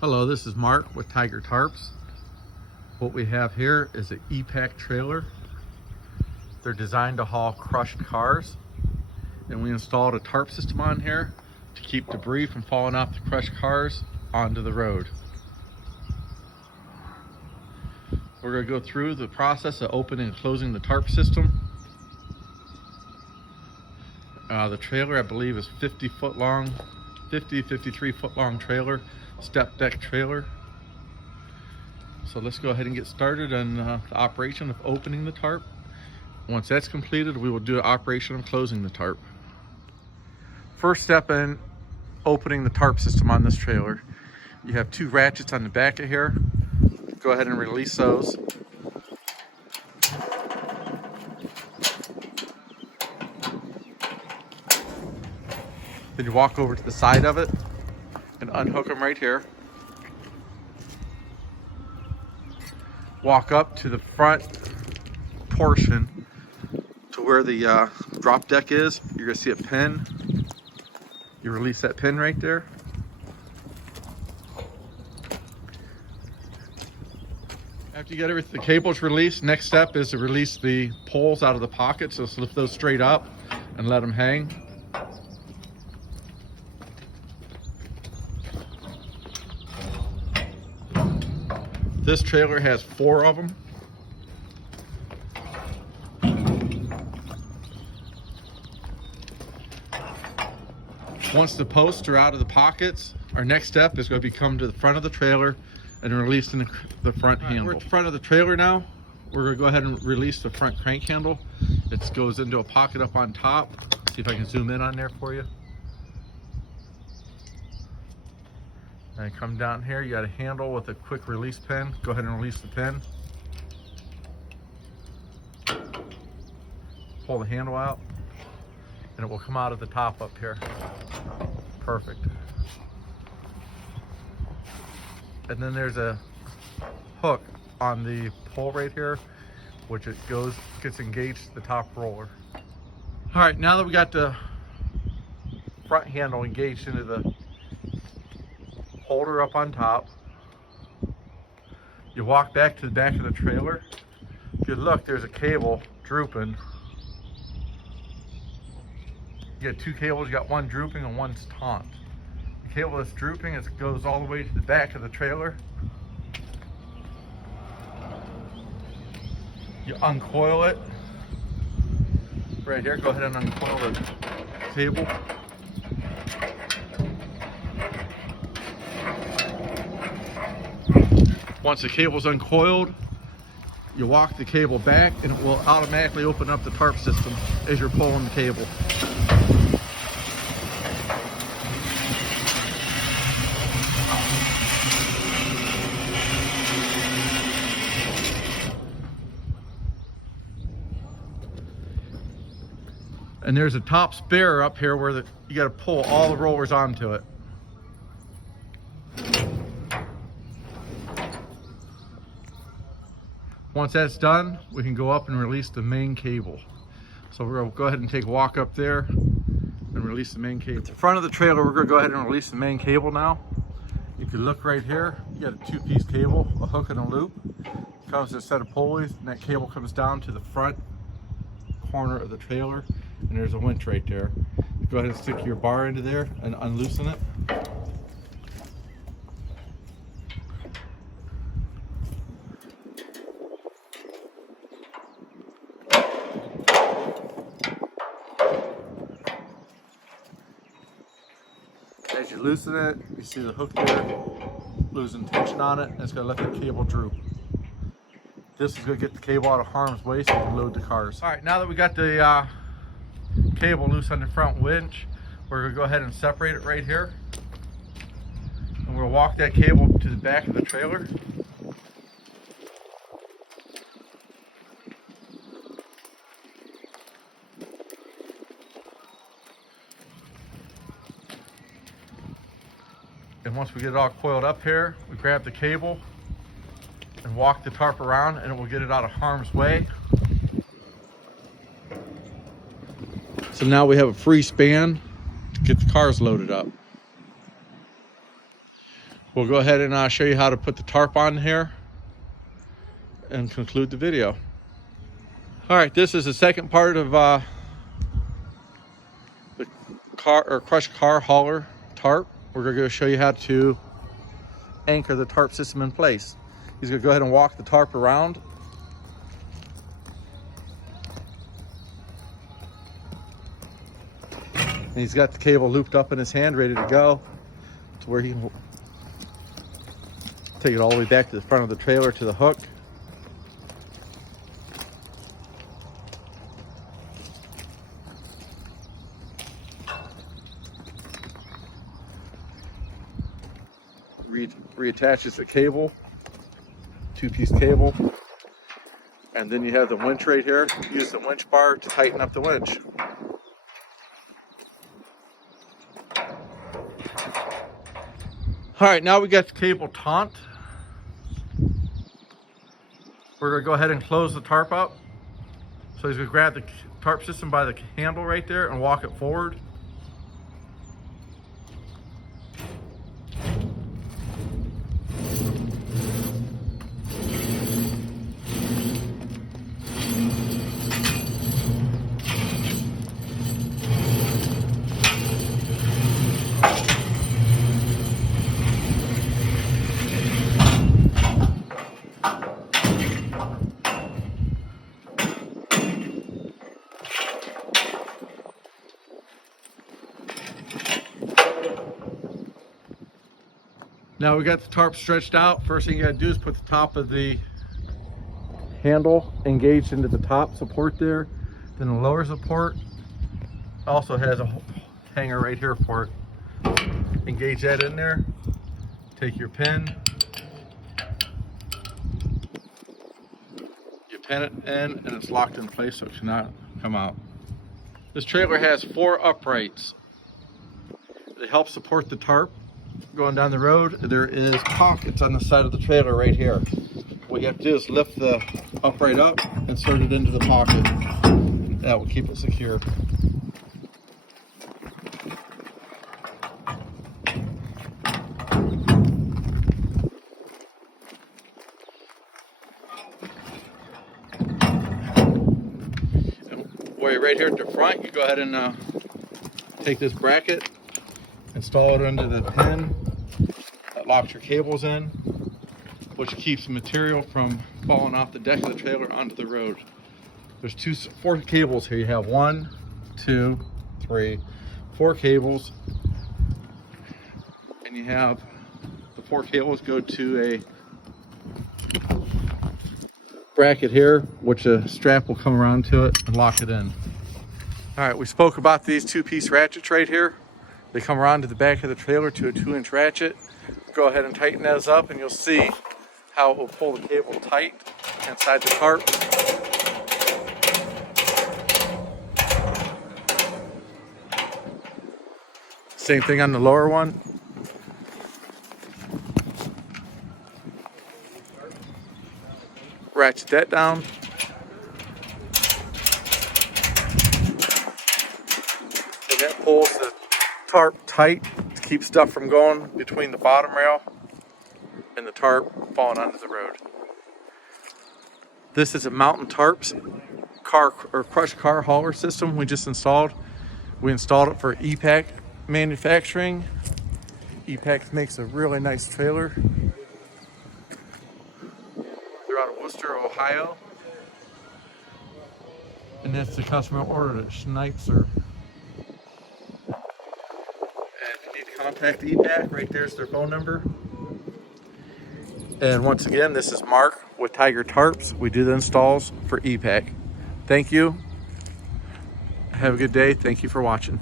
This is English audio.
Hello, this is Mark with Tiger Tarps. What we have here is an E Pak trailer. They're designed to haul crushed cars, and we installed a tarp system on here to keep debris from falling off the crushed cars onto the road. We're going to go through the process of opening and closing the tarp system. The trailer, I believe, is 53 foot long trailer, step deck trailer. So let's go ahead and get started on the operation of opening the tarp. Once that's completed, we will do an operation of closing the tarp. First step in opening the tarp system on this trailer, you have two ratchets on the back of here. Go ahead and release those. Then you walk over to the side of it and unhook them right here. Walk up to the front portion to where the drop deck is. You're gonna see a pin. You release that pin right there. After you get the cables released, next step is to release the poles out of the pocket. So let's lift those straight up and let them hang. This trailer has 4 of them. Once the posts are out of the pockets, our next step is going to be come to the front of the trailer and release the front handle. We're at the front of the trailer now. We're going to go ahead and release the front crank handle. It goes into a pocket up on top. See if I can zoom in on there for you. And come down here, you got a handle with a quick release pin. Go ahead and release the pin. Pull the handle out, and it will come out of the top up here. Perfect. And then there's a hook on the pole right here, which gets engaged to the top roller. All right, now that we got the front handle engaged into the holder up on top, you walk back to the back of the trailer. If you look, there's a cable drooping. You got 2 cables, you got one drooping and one's taut. The cable that's drooping, it goes all the way to the back of the trailer. You uncoil it right here. Go ahead and uncoil the cable. Once the cable's uncoiled, you walk the cable back and it will automatically open up the tarp system as you're pulling the cable. And there's a top spare up here where you got to pull all the rollers onto it. Once that's done, we can go up and release the main cable. So we're going to go ahead and take a walk up there and release the main cable. At the front of the trailer, we're going to go ahead and release the main cable now. You can look right here. You got a 2-piece cable, a hook and a loop. It comes with a set of pulleys, and that cable comes down to the front corner of the trailer, and there's a winch right there. Go ahead and stick your bar into there and unloosen it. As you loosen it, you see the hook there, losing tension on it, and it's going to let the cable droop. This is going to get the cable out of harm's way so we can load the cars. All right, now that we got the cable loose on the front winch, we're going to go ahead and separate it right here. And we'll walk that cable to the back of the trailer. And once we get it all coiled up here, we grab the cable and walk the tarp around, and it will get it out of harm's way. So now we have a free span to get the cars loaded up. we'll go ahead and show you how to put the tarp on here and conclude the video. All right, this is the second part of the crushed car hauler tarp. We're going to go show you how to anchor the tarp system in place. He's going to go ahead and walk the tarp around. And he's got the cable looped up in his hand, ready to go to where he can take it all the way back to the front of the trailer to the hook. Reattaches the cable, two-piece cable, and then you have the winch right here. Use the winch bar to tighten up the winch. All right, now we got the cable taut. We're going to go ahead and close the tarp up. So he's going to grab the tarp system by the handle right there and walk it forward. Now we got the tarp stretched out. First thing you gotta do is put the top of the handle engaged into the top support there. Then the lower support also has a hanger right here for it. Engage that in there. Take your pin. You pin it in and it's locked in place so it should not come out. This trailer has 4 uprights. They help support the tarp. Going down the road, there is pockets on the side of the trailer right here. What you have to do is lift the upright up, insert it into the pocket. That will keep it secure. While you're right here at the front, you go ahead and take this bracket, install it into the pin that locks your cables in, which keeps the material from falling off the deck of the trailer onto the road. There's 4 cables here. You have 1, 2, 3, 4 cables, and you have the 4 cables go to a bracket here, which a strap will come around to it and lock it in. All right, we spoke about these 2-piece ratchets right here. They come around to the back of the trailer to a 2-inch ratchet. Go ahead and tighten those up and you'll see how it will pull the cable tight inside the tarp. Same thing on the lower one. Ratchet that down. And that pulls the tarp tight to keep stuff from going between the bottom rail and the tarp falling onto the road. This is a Mountain Tarp's crushed car hauler system we just installed. We installed it for E Pak manufacturing. E Pak makes a really nice trailer. They're out of Worcester, Ohio. And that's the customer ordered it, Schneitzer. Contact E Pak, right there's their phone number. And once again, this is Mark with Tiger Tarps. We do the installs for E Pak. Thank you. Have a good day. Thank you for watching.